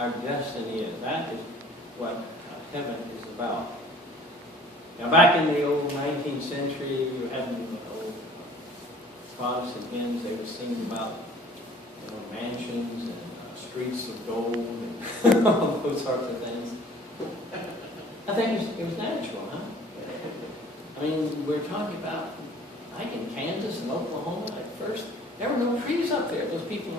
our destiny is. That is what heaven is about. Now, back in the old 19th century, you were having old Protestant hymns. They were singing about mansions and streets of gold and all those sorts of things. I think it was natural, huh? I mean, we're talking about, like in Kansas and Oklahoma, at first, there were no trees up there. Those people,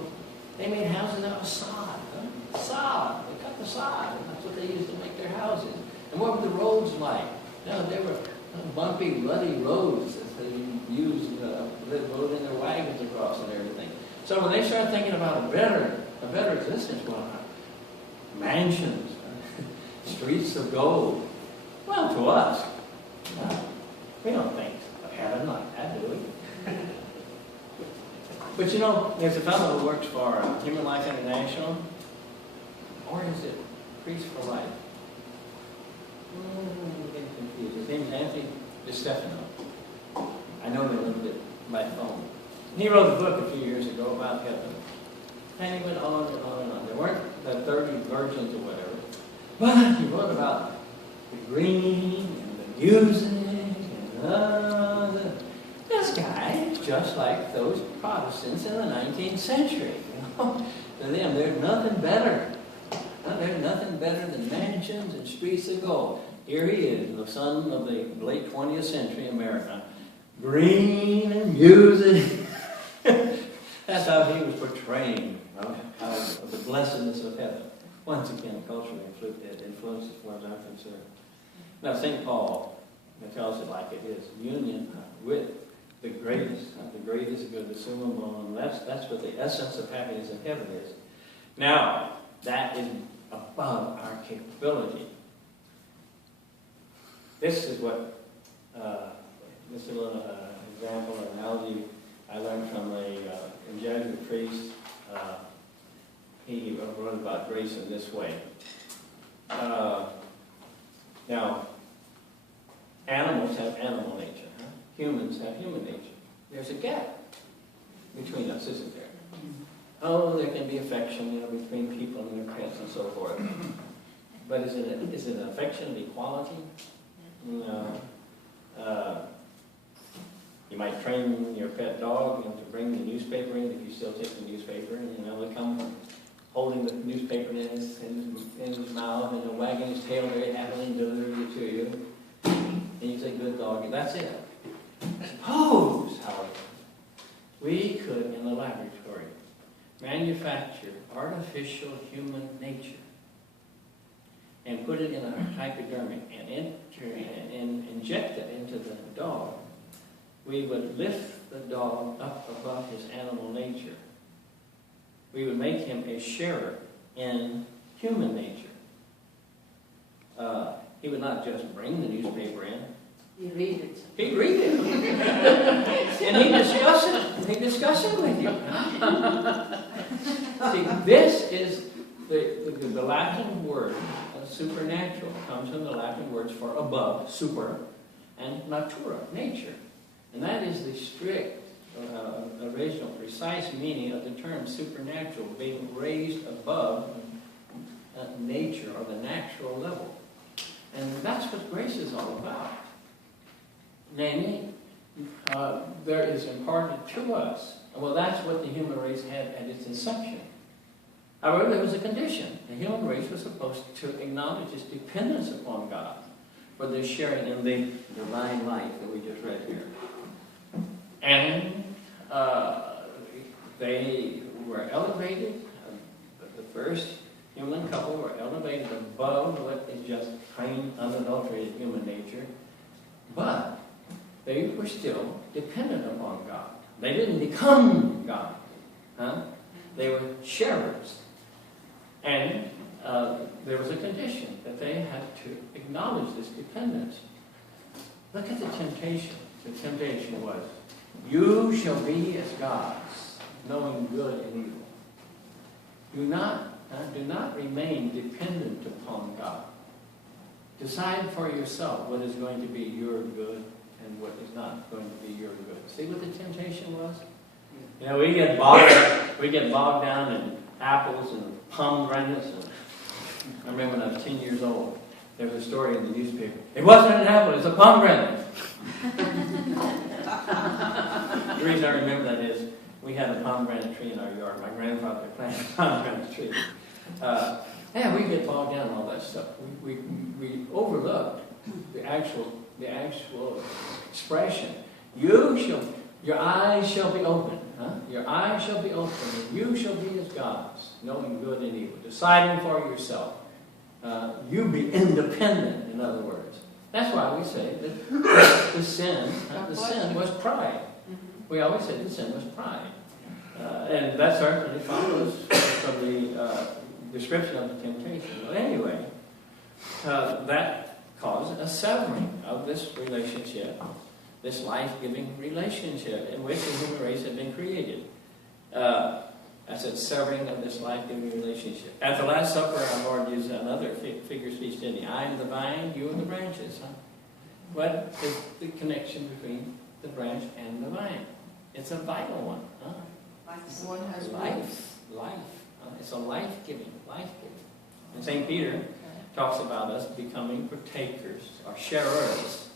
they made houses out of sod. Huh? Sod. They cut the sod. And that's what they used to make their houses. And what were the roads like? They were bumpy, ruddy roads that they used, they rode in their wagons across and everything. So when they started thinking about a better existence, well, mansions, streets of gold. Well, to us, we don't think of heaven like that, do we? But there's a fellow who works for Human Life International, or is it Priest for Life? I'm getting confused. His name is Anthony DiStefano. I know him a little bit by phone. He wrote a book a few years ago about heaven. And he went on and on and on. There weren't the 30 virgins or whatever. But he wrote about the green and the music and this guy is just like those Protestants in the 19th century. To them, there's nothing better. There's nothing better than mansions and streets of gold. Here he is, the son of the late 20th century America. Green and music. That's how he was portraying the blessedness of heaven. Once again, culturally influenced as far as I'm concerned. Now, St. Paul tells it like it is. Union with the greatest good, the summum bonum. That's what the essence of happiness in heaven is. Now, that is above our capability. This is what, this is a little example, analogy I learned from a Jesuit priest. He wrote about grace in this way. Now, animals have animal nature. Huh? Humans have human nature. There's a gap between us, isn't there? Oh, there can be affection, between people and their pets and so forth. But is it an affection of equality? No. You might train your pet dog to bring the newspaper in if you still take the newspaper, and they come holding the newspaper in his mouth and wagging his tail very happily and delivering it to you. And you say, good dog, and that's it. Suppose, however, we could, in the laboratory, manufacture artificial human nature and put it in a hypodermic and inject it into the dog. We would lift the dog up above his animal nature. We would make him a sharer in human nature. He would not just bring the newspaper in. He'd read it. He'd read it. And he'd discuss it. He'd discuss it with you. See, this is the Latin word, supernatural, comes from the Latin words for above, super, and natura, nature. And that is the strict, original, precise meaning of the term supernatural, being raised above nature or the natural level. And that's what grace is all about. Namely, there is imparted to us. Well, that's what the human race had at its inception. However, there was a condition. The human race was supposed to acknowledge its dependence upon God for their sharing in the divine life that we just read here. And they were elevated. The first human couple were elevated above what is just plain, unadulterated human nature. But they were still dependent upon God. They didn't become God. They were sharers. And there was a condition that they had to acknowledge this dependence. Look at the temptation. The temptation was, you shall be as gods, knowing good and evil. Do not remain dependent upon God. Decide for yourself what is going to be your good and what is not going to be your good. See what the temptation was? We get bogged down in apples and pomegranates I remember when I was 10 years old, there was a story in the newspaper. It wasn't an apple, it's a pomegranate. The reason I remember that is we had a pomegranate tree in our yard. My grandfather planted a pomegranate tree. Yeah, we get bogged down in all that stuff. We overlooked the actual expression. Your eyes shall be open. Huh? Your eyes shall be open, and you shall be as gods, knowing good and evil, deciding for yourself. You be independent, in other words. That's why we say that the sin was pride. We always say the sin was pride. And that certainly follows from the description of the temptation. But anyway, that caused a severing of this relationship, this life-giving relationship in which the human race had been created. I said severing of this life-giving relationship. At the Last Supper, our Lord used another figure of speech, didn't he? I am the vine, you are the branches. Huh? What is the connection between the branch and the vine? It's a vital one. Huh? One has life. It's a life-giving. And St. Peter talks about us becoming partakers or sharers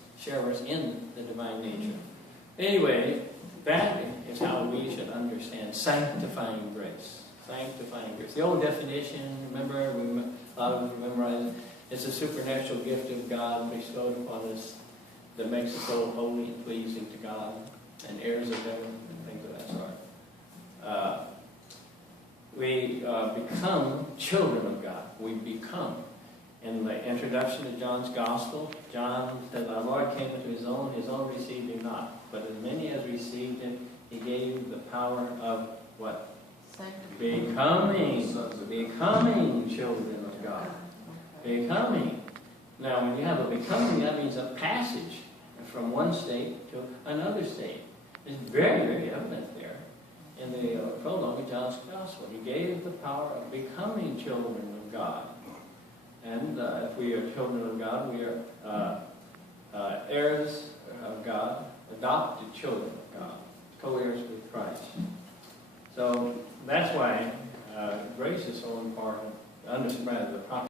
in the divine nature. Anyway, that is how we should understand sanctifying grace. Sanctifying grace. The old definition, remember, a lot of us memorize it. It's a supernatural gift of God bestowed upon us that makes us so holy and pleasing to God and heirs of heaven and things of that sort. We become children of God. We become. In the introduction to John's Gospel, John said, our Lord came into his own received him not. But as many as received him, he gave the power of what? Becoming children of God. Becoming. Now, when you have a becoming, that means a passage from one state to another state. It's very, very evident there in the prologue of John's Gospel. He gave the power of becoming children of God. And if we are children of God, we are heirs of God, adopted children of God, co-heirs with Christ. So that's why grace is so important to understand the proper